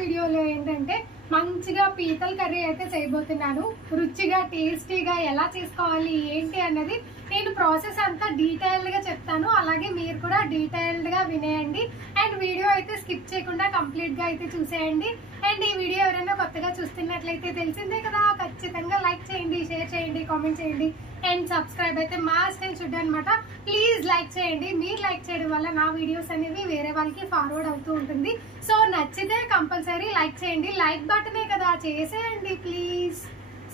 వీడియోలో ఏంటంటే మంచిగా పీతల కర్రీ అయితే చేయబోతున్నాను. రుచిగా టేస్టీగా ఎలా చేసుకోవాలి ఏంటి అన్నది నేను ప్రాసెస్ అంతా డీటెయిల్డ్ గా చెప్తాను. అలాగే మీరు కూడా డీటెయిల్డ్ గా వినేయండి అండ్ వీడియో అయితే స్కిప్ చేయకుండా కంప్లీట్ గా అయితే చూసేయండి. అండ్ ఈ వీడియో ఎవరైనా కొత్తగా చూస్తున్నట్లయితే తెలిసిందే కదా, ఖచ్చితంగా లైక్ చేయండి, షేర్ చేయండి, కామెంట్ చేయండి అండ్ సబ్స్క్రైబ్ అయితే మస్ట్ అండ్ షుడ్ అనమాట. ప్లీజ్ లైక్ చేయండి. మీరు లైక్ చేయడం వల్ల నా వీడియోస్ అనేవి వేరే వాళ్ళకి ఫార్వర్డ్ అవుతూ ఉంటుంది. సో నచ్చితే కంపల్సరీ లైక్ చేయండి. లైక్ బటనే కదా, చేసేయండి ప్లీజ్.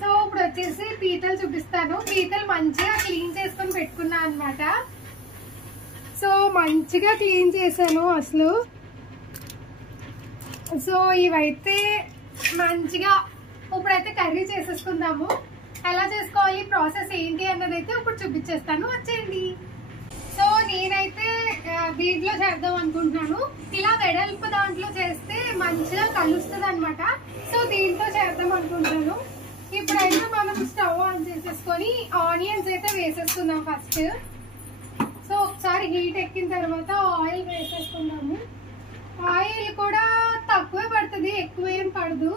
సో ఇప్పుడు వచ్చేసి పీతలు చూపిస్తాను. పీతలు మంచిగా క్లీన్ చేసుకొని పెట్టుకున్నా అనమాట. సో మంచిగా క్లీన్ చేశాను అసలు. సో ఇవైతే మంచిగా ఇప్పుడైతే కర్రీ చేసేసుకుందాము. ఎలా చేసుకోవాలి, ప్రాసెస్ ఏంటి అన్నది అయితే ఇప్పుడు చూపించేస్తాను, వచ్చేయండి. సో నేనైతే దీంట్లో చేద్దాం అనుకుంటున్నాను. ఇలా వెడల్పు దాంట్లో చేస్తే మంచిగా కలుస్తుంది అనమాట. సో దీంట్లో చేద్దాం అనుకుంటున్నాను. ఇప్పుడైతే మనం స్టవ్ ఆన్ చేసేసుకొని ఆనియన్స్ అయితే వేసేసుకుందాం ఫస్ట్. సో ఒకసారి హీట్ ఎక్కిన తర్వాత ఆయిల్ వేసేసుకుందాము. ఆయిల్ కూడా తక్కువే పడుతుంది, ఎక్కువ ఏం పడదు.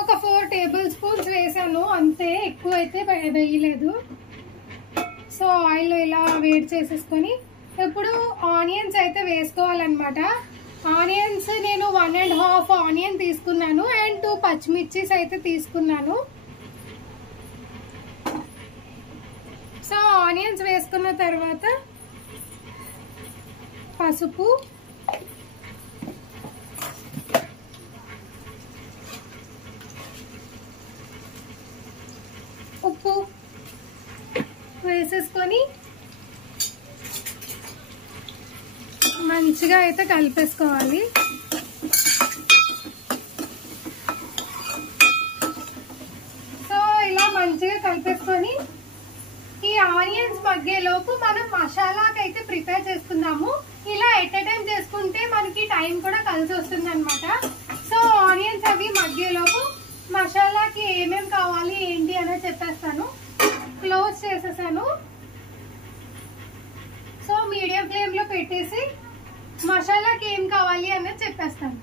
ఒక 4 టేబుల్ స్పూన్స్ వేసాను అంతే, ఎక్కువ అయితే వేయలేదు. సో ఆయిల్ ఇలా వేడి చేసేసుకొని ఇప్పుడు ఆనియన్స్ అయితే వేసుకోవాలన్నమాట. ఆనియన్స్ నేను 1.5 ఆనియన్ తీసుకున్నాను అండ్ 2 పచ్చిమిర్చీస్ అయితే తీసుకున్నాను. సో ఆనియన్స్ వేసుకున్న తర్వాత పసుపు, ఉప్పు వేసేసుకొని మంచిగా అయితే కలిపేసుకోవాలి. సో ఇలా మంచిగా కలిపేసుకొని ఈ ఆనియన్స్ మగ్గేలోపు మనం మసాలాకి అయితే ప్రిపేర్ చేసుకుందాము. ఇలా ఎట్ ఎ టైం చేసుకుంటే మనకి టైం కూడా కలిసి వస్తుంది అనమాట. సో ఆనియన్స్ అవి మగ్గేలోపు మసాలాకి ఏమేమి కావాలి ఏంటి అనేది చెప్పేస్తాను. క్లోజ్ చేసేసాను. సో మీడియం ఫ్లేమ్ లో పెట్టేసి మసాలాకి ఏం కావాలి అనేది చెప్పేస్తాను.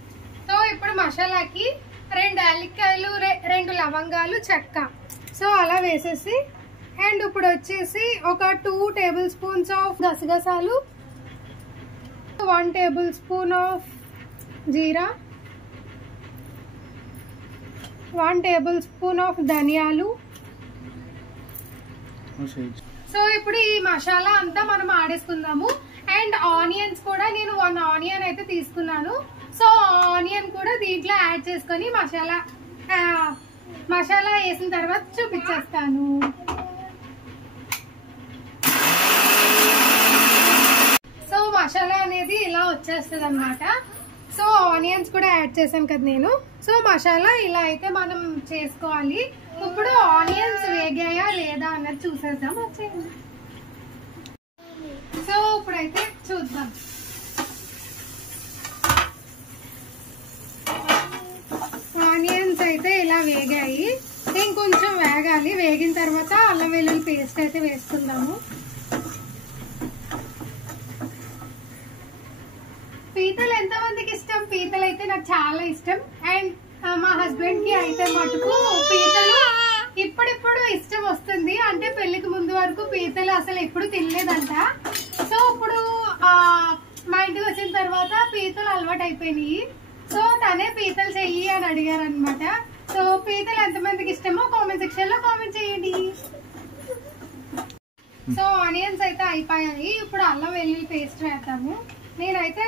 సో ఇప్పుడు మసాలాకి 2 యాలక్కాయలు, 2 లవంగాలు, చెక్క సో అలా వేసేసి అండ్ ఇప్పుడు వచ్చేసి ఒక 2 టేబుల్ స్పూన్స్ ఆఫ్ గసగసాలు, 1 table spoon of jeera, 1 table spoon of ధనియాలు. సో ఇప్పుడు ఈ మసాలా అంతా మనం ఆడేసుకుందాము. అండ్ ఆనియన్స్ కూడా నేను 1 ఆనియన్ అయితే తీసుకున్నాను. సో ఆనియన్ కూడా దీంట్లో యాడ్ చేసుకొని మసాలా వేసిన తర్వాత చూపించేస్తాను. సో మసాలా అనేది ఇలా వచ్చేస్తుంది అనమాట. సో ఆనియన్స్ కూడా యాడ్ చేశాను కదా నేను. సో మసాలా ఇలా అయితే మనం చేసుకోవాలి. ఇప్పుడు ఆనియన్స్ వేగాయా లేదా అన్నది చూసేద్దాం, వచ్చేయండి. సో ఇప్పుడైతే చూద్దాం. ఆనియన్స్ అయితే ఇలా వేగాయి. ఇంకొంచెం వేగాలి. వేగిన తర్వాత అల్లం వెల్లుల్లి పేస్ట్ అయితే వేసుకుందాము. పీతలు ఎంతమందికి ఇష్టం? పీతలు అయితే నాకు చాలా ఇష్టం. అండ్ మా హస్బెండ్ కి అయితే మటుకు పీతలు ఇప్పుడిప్పుడు ఇష్టం వస్తుంది. అంటే పెళ్లికి ముందు వరకు పీతలు అసలు ఎప్పుడు తినలేదంట. సో ఇప్పుడు మా ఇంటికి వచ్చిన తర్వాత పీతలు అలవాటు అయిపోయినాయి. సో తనే పీతలు చెయ్యి అని అడిగారు అనమాట. సో పీతలు ఎంతమందికి ఇష్టమో కామెంట్ సెక్షన్ లో కామెంట్ చేయండి. సో ఆనియన్స్ అయితే అయిపోయాయి. ఇప్పుడు అల్లం వెల్లుల్లి పేస్ట్ వేద్దాము. నేనైతే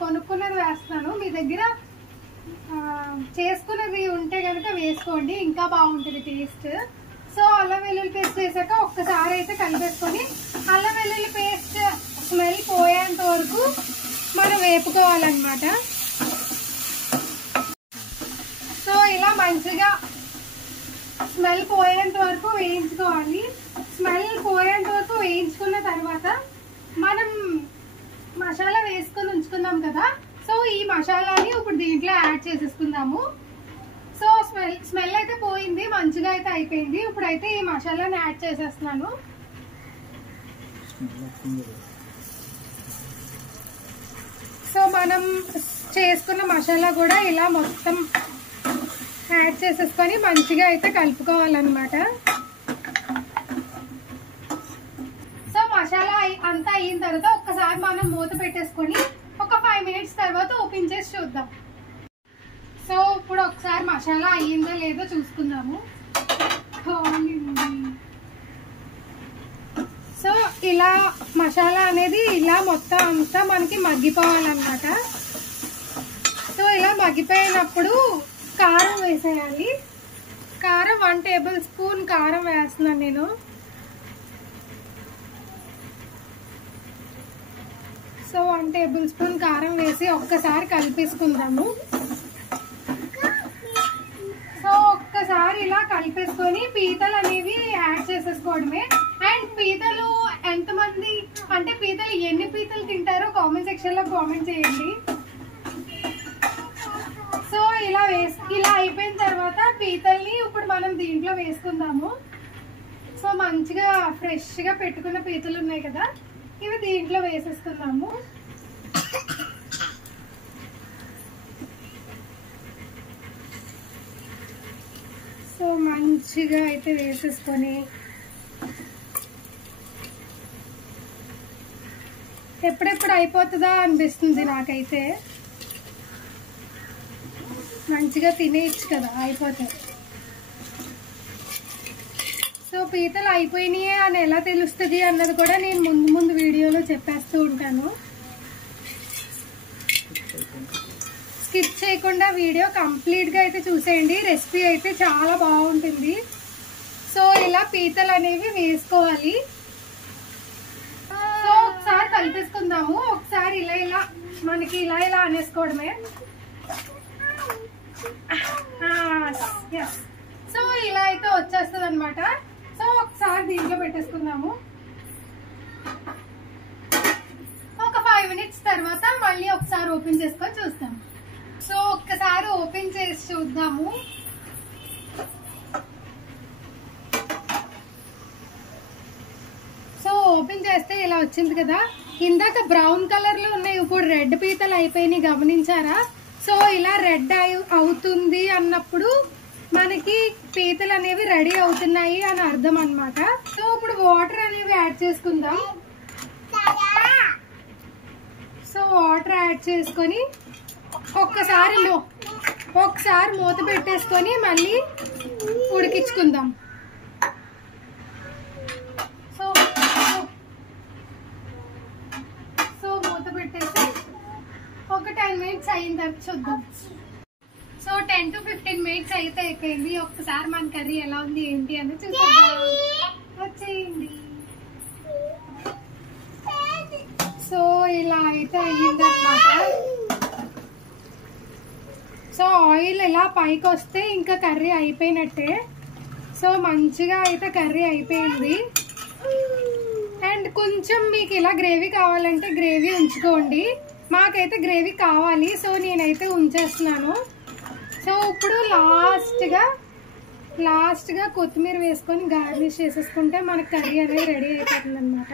కొనుక్కున్నది వేస్తాను. మీ దగ్గర చేసుకున్నది ఉంటే కనుక వేసుకోండి, ఇంకా బాగుంటుంది టేస్ట్. సో అల్లం వెల్లుల్లి పేస్ట్ వేసాక ఒక్కసారి అయితే కలిపేసుకొని అల్లం వెల్లుల్లి పేస్ట్ స్మెల్ పోయేంత వరకు మనం వేపుకోవాలన్నమాట. సో ఇలా మంచిగా స్మెల్ పోయేంత వరకు వేయించుకోవాలి. స్మెల్ పోయేంత వరకు వేయించుకున్న తర్వాత మనం మసాలా వేసుకొని ఉంచుకుందాం కదా. సో ఈ మసాలాని ఇప్పుడు దీంట్లో యాడ్ చేసేసుకుందాము. సో స్మెల్ అయితే పోయింది, మంచిగా అయితే అయిపోయింది. ఇప్పుడైతే ఈ మసాలాని యాడ్ చేసేస్తున్నాను. సో మనం చేసుకున్న మసాలా కూడా ఇలా మొత్తం యాడ్ చేసేసుకొని మంచిగా అయితే కలుపుకోవాలన్నమాట. సో మసాలా అంతా అయిన తర్వాత ఒక్కసారి మనం మూత పెట్టేసుకొని ఒక 5 మినిట్స్ తర్వాత ఓపెన్ చేసి చూద్దాం. సో ఇప్పుడు ఒకసారి మసాలా అయ్యిందో లేదో చూసుకుందాము. సో ఇలా మసాలా అనేది ఇలా మొత్తం అంతా మనకి మగ్గిపోవాలన్నమాట. సో ఇలా మగ్గిపోయినప్పుడు కారం వేసేయాలి. కారం 1 టేబుల్ స్పూన్ కారం వేస్తున్నాను నేను. సో 1 టేబుల్ స్పూన్ కారం వేసి ఒక్కసారి కలిపేసుకుందాము. సో ఒక్కసారి ఇలా కలిపేసుకొని పీతలు అనేవి యాడ్ చేసేసుకోవడమే. అండ్ పీతలు ఎంతమంది అంటే పీతలు ఎన్ని పీతలు తింటారో కామెంట్ సెక్షన్ లో కామెంట్ చేయండి. సో ఇలా అయిపోయిన తర్వాత పీతల్ని ఇప్పుడు మనం దీంట్లో వేసుకుందాము. సో మంచిగా ఫ్రెష్ గా పెట్టుకున్న పీతలు ఉన్నాయి కదా, ఇవి దీంట్లో వేసేసుకుందాము. సో మంచిగా అయితే వేసేసుకొని ఎప్పుడెప్పుడు అయిపోతుందా అనిపిస్తుంది నాకైతే. మంచిగా తినేయచ్చు కదా అయిపోతే. సో పీతలు అయిపోయినాయి అని ఎలా తెలుస్తుంది అన్నది కూడా నేను ముందు వీడియోలో చెప్పేస్తూ ఉంటాను. స్కిప్ చేయకుండా వీడియో కంప్లీట్గా అయితే చూసేయండి. రెసిపీ అయితే చాలా బాగుంటుంది. సో ఇలా పీతలు అనేవి వేసుకోవాలి. సో ఒకసారి కలిపేసుకుందాము. ఒకసారి ఇలా మనకి ఇలా అనేసుకోవడమే. సో ఇలా అయితే వచ్చేస్తుంది అనమాట. సో ఒకసారి దీంట్లో పెట్టేసుకుందాము. ఒక 5 మినిట్స్ తర్వాత మళ్ళీ ఒకసారి ఓపెన్ చేసుకొని చూస్తాము. సో ఒక్కసారి ఓపెన్ చేసి చూద్దాము. సో ఓపెన్ చేస్తే ఇలా వచ్చింది కదా. ఇందాక బ్రౌన్ కలర్ లో ఉన్నాయి, ఇప్పుడు రెడ్ పీతలు అయిపోయినాయి, గమనించారా? సో ఇలా రెడ్ అవుతుంది అన్నప్పుడు మనకి పీతలు అనేవి రెడీ అవుతున్నాయి అని అర్థం అన్నమాట. సో ఇప్పుడు వాటర్ అనేవి యాడ్ చేసుకుందాం. సో వాటర్ యాడ్ చేసుకొని ఒకసారి మూత పెట్టేసుకొని మళ్ళీ ఉడికించుకుందాం. సో మూత పెట్టేసి ఒక 10 మినిట్స్ అయిన తర్వాత చూద్దాం. సో 10 to 15 మినిట్స్ అయితే అయిపోయింది. ఒక్కసారి మన కర్రీ ఎలా ఉంది ఏంటి అని చూద్దాం. వచ్చేయండి. సో ఇలా అయితే అయ్యిందన్నమాట. సో ఆయిల్ ఇలా పైకి వస్తే ఇంకా కర్రీ అయిపోయినట్టే. సో మంచిగా అయితే కర్రీ అయిపోయింది. అండ్ కొంచెం మీకు ఇలా గ్రేవీ కావాలంటే గ్రేవీ ఉంచుకోండి. మాకైతే గ్రేవీ కావాలి, సో నేనైతే ఉంచేస్తున్నాను. సో ఇప్పుడు లాస్ట్గా కొత్తిమీర వేసుకొని గార్నిష్ చేసేసుకుంటే మనకు కర్రీ అనేది రెడీ అయిపోతుంది అనమాట.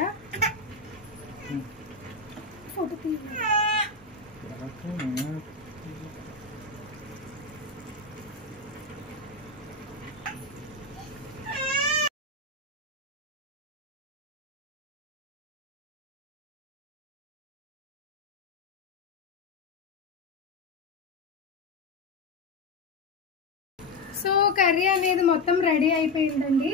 సో కర్రీ అనేది మొత్తం రెడీ అయిపోయిందండి.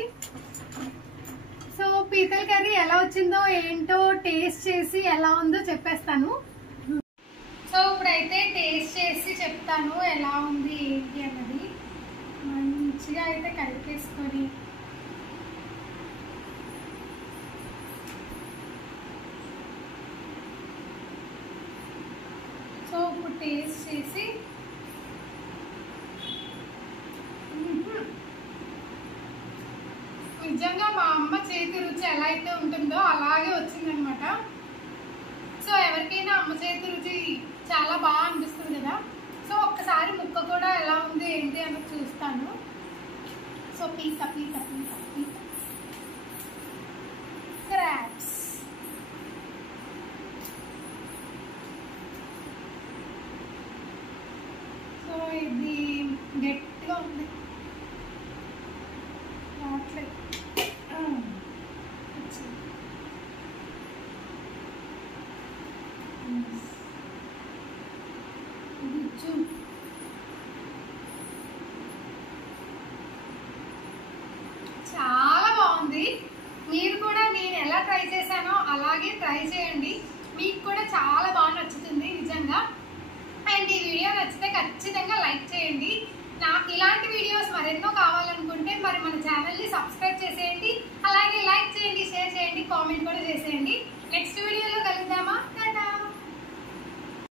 సో పీతల కర్రీ ఎలా వచ్చిందో ఏంటో టేస్ట్ చేసి ఎలా ఉందో చెప్పేస్తాను. సో ఇప్పుడైతే టేస్ట్ చేసి చెప్తాను ఎలా ఉంది ఏంటి అన్నది. మంచిగా అయితే కలిపేసుకొని సో ఇప్పుడు టేస్ట్ చేసి నిజంగా మా అమ్మ చేతి రుచి ఎలా అయితే ఉంటుందో అలాగే వచ్చిందనమాట. సో ఎవరికైనా అమ్మ చేతి రుచి చాలా బాగా అనిపిస్తుంది కదా. సో ఒక్కసారి ముక్క కూడా ఎలా ఉంది ఏంటి అని చూస్తాను. సో పీత క్రాబ్స్ బాగుంది. మీరు కూడా నేను ఎలా ట్రై చేశానో అలాగే ట్రై చేయండి, మీకు కూడా చాలా బాగా నచ్చుతుంది నిజంగా. అండ్ ఈ వీడియో నచ్చితే ఖచ్చితంగా లైక్ చేయండి. నాకు ఇలాంటి వీడియోస్ మరెన్నో కావాలి